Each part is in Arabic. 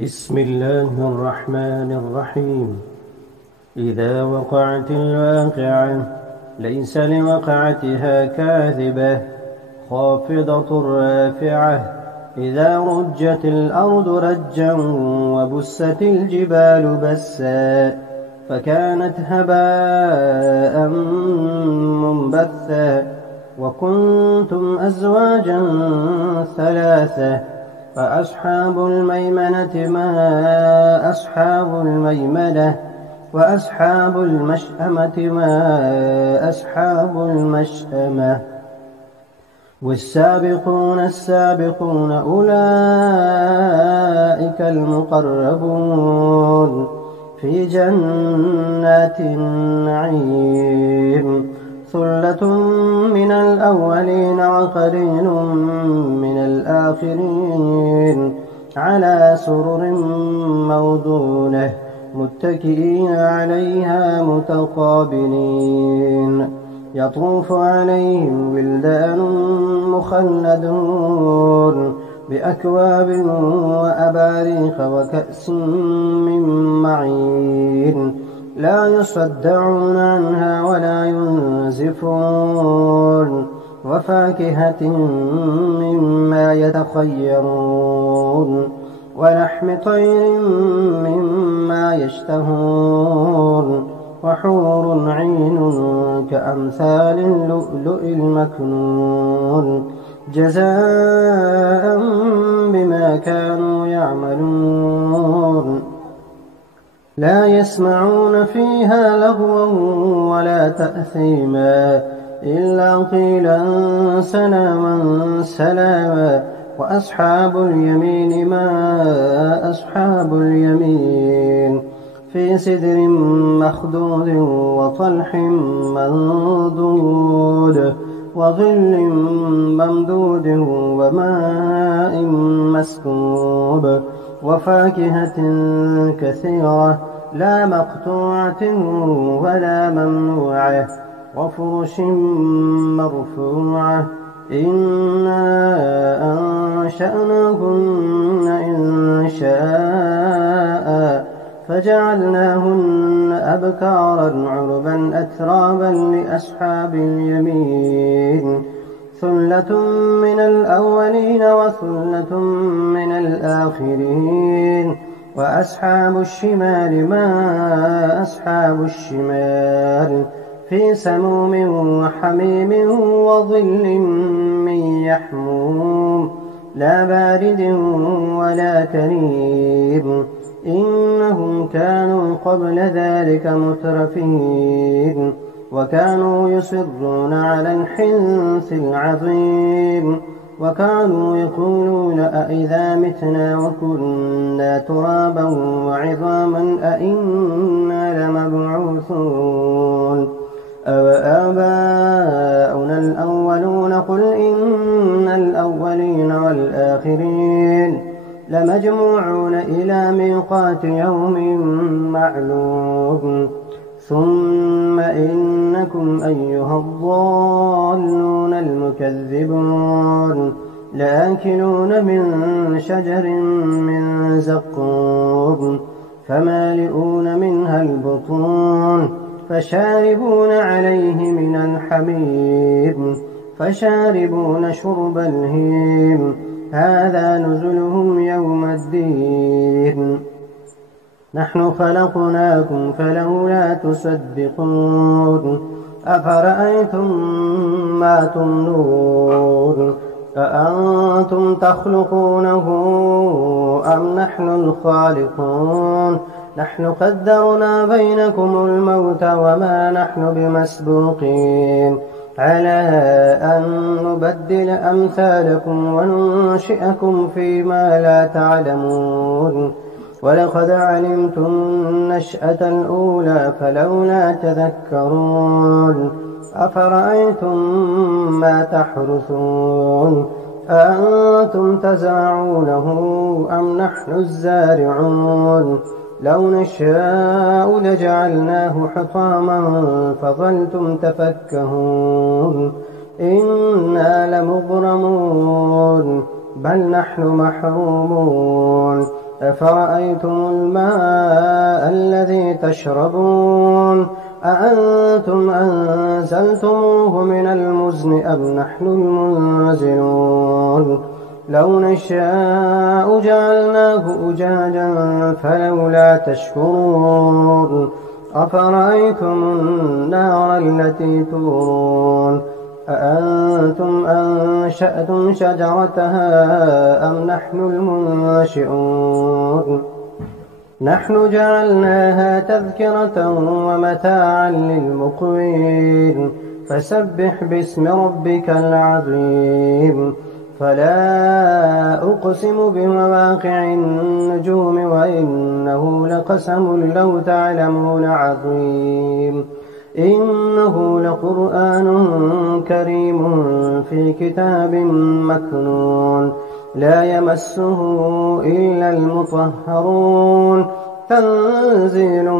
بسم الله الرحمن الرحيم. إذا وقعت الواقعة ليس لوقعتها كاذبة خافضة رافعة. إذا رجت الأرض رجا وبست الجبال بسا فكانت هباء منبثا وكنتم أزواجا ثلاثة فأصحاب الميمنة ما أصحاب الميمنة وأصحاب المشأمة ما أصحاب المشأمة والسابقون السابقون أولئك المقربون في جنات النعيم. ثلة من الأولين وقليل من الآخرين على سرر موضونة متكئين عليها متقابلين. يطوف عليهم ولدان مخلدون بأكواب وأباريق وكأس من معين لا يصدعون عنها ولا ينزفون وفاكهة مما يتخيرون ولحم طير مما يشتهون وحور عين كأمثال اللؤلؤ المكنون جزاء بما كانوا يعملون. لا يسمعون فيها لغوا ولا تأثيما إلا قيلا سلاما سلاما. وأصحاب اليمين ما أصحاب اليمين في سدر مخضود وطلح منضود وظل ممدود وماء مسكوب وفاكهة كثيرة لا مقطوعة ولا ممنوعة وفرش مرفوعة. إنا أنشأناهن إن شاء فجعلناهن أبكارا عربا أترابا لأصحاب اليمين. ثلة من الأولين وثلة من الآخرين. وأصحاب الشمال ما أصحاب الشمال في سموم وحميم وظل من يحموم لا بارد ولا كريم. إنهم كانوا قبل ذلك مترفين وكانوا يصرون على الحنث العظيم وكانوا يقولون أئذا متنا وكنا ترابا وعظاما أئنا لمبعوثون أو آباؤنا الأولون قل إن الأولين والآخرين لمجموعون إلى ميقات يوم معلوم. ثم إنكم أيها الضالون المكذبون لآكلون من شجر من زقوم فمالئون منها البطون فشاربون عليه من الحميم فشاربون شرب الهيم هذا نزلهم يوم الدين. نحن خلقناكم فلولا تصدقون. أفرأيتم ما تمنون أأنتم تخلقونه أم نحن الخالقون. نحن قدرنا بينكم الموت وما نحن بمسبوقين على أن نبدل أمثالكم وننشئكم فيما لا تعلمون. ولقد علمتم النشأة الأولى فلولا تذكرون. أفرأيتم ما تحرثون أأنتم تزرعونه أم نحن الزارعون. لو نشاء لجعلناه حطاما فظلتم تفكهون. إنا لمغرمون بل نحن محرومون أفرأيتم الماء الذي تشربون أأنتم أنزلتموه من المزن أم نحن المنزلون لو نشاء جعلناه أجاجا فلولا تشكرون أفرأيتم النار التي تورون أأنتم أنشأتم شجرتها أم نحن المنشئون نحن جعلناها تذكرة ومتاعا للمقوين فسبح باسم ربك العظيم فلا أقسم بمواقع النجوم وإنه لقسم لو تعلمون عظيم إنه لقرآن كريم في كتاب مكنون لا يمسه إلا المطهرون تنزيل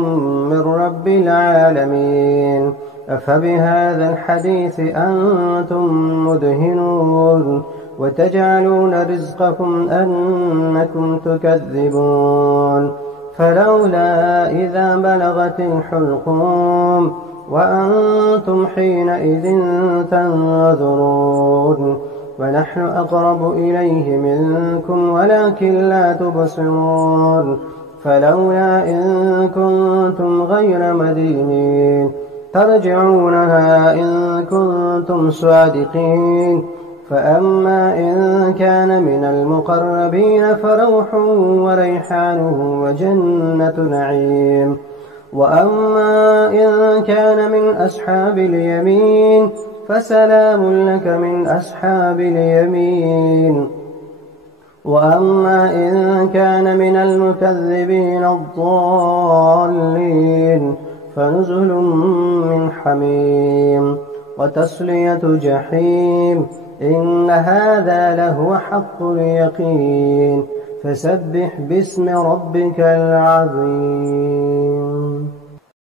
من رب العالمين أفبهذا الحديث أنتم مدهنون وتجعلون رزقكم أنكم تكذبون فلولا إذا بلغت الحلقوم وأنتم حينئذ تنظرون ونحن أقرب إليه منكم ولكن لا تبصرون فلولا إن كنتم غير مدينين ترجعونها إن كنتم صادقين فأما إن كان من المقربين فروح وريحان وجنة نعيم وأما إن كان من أصحاب اليمين فسلام لك من أصحاب اليمين وأما إن كان من المكذبين الضالين فنزل من حميم وتصلية جحيم إن هذا لهو حق اليقين فسبح باسم ربك العظيم